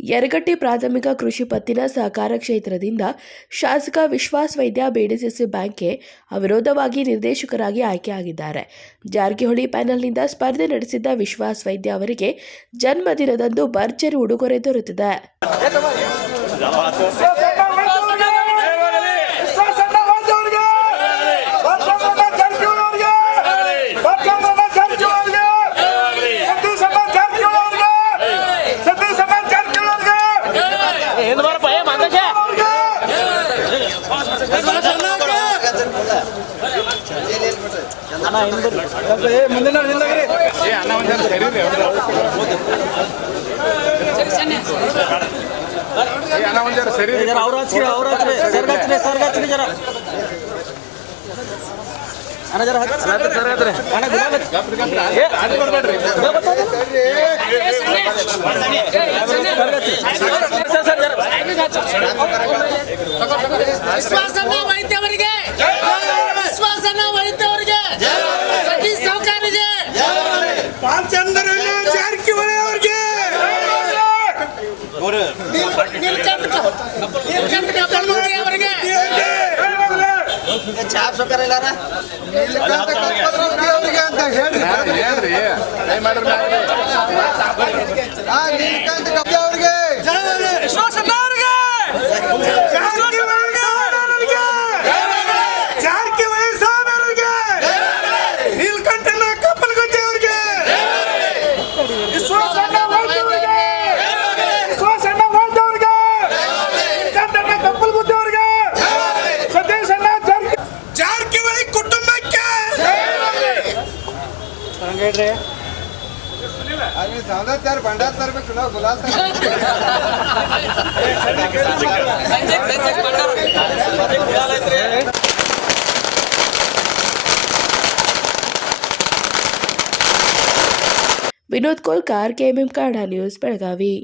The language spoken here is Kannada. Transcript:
ಯರಗಟ್ಟಿ ಪ್ರಾಥಮಿಕ ಕೃಷಿ ಪತ್ತಿನ ಸಹಕಾರ ಕ್ಷೇತ್ರದಿಂದ ಶಾಸಕ ವಿಶ್ವಾಸ್ ವೈದ್ಯ ಬಿಡಿಸಿಸಿ ಬ್ಯಾಂಕ್ಗೆ ಅವಿರೋಧವಾಗಿ ನಿರ್ದೇಶಕರಾಗಿ ಆಯ್ಕೆಯಾಗಿದ್ದಾರೆ. ಜಾರಕಿಹೊಳಿ ಪ್ಯಾನೆಲ್ನಿಂದ ಸ್ಪರ್ಧೆ ನಡೆಸಿದ್ದ ವಿಶ್ವಾಸ್ ವೈದ್ಯ ಅವರಿಗೆ ಜನ್ಮದಿನದಂದು ಭರ್ಜರಿ ಉಡುಗೊರೆ ದೊರೆತಿದೆ. Vinod Kolkar, KMM Kannada news, Belagavi.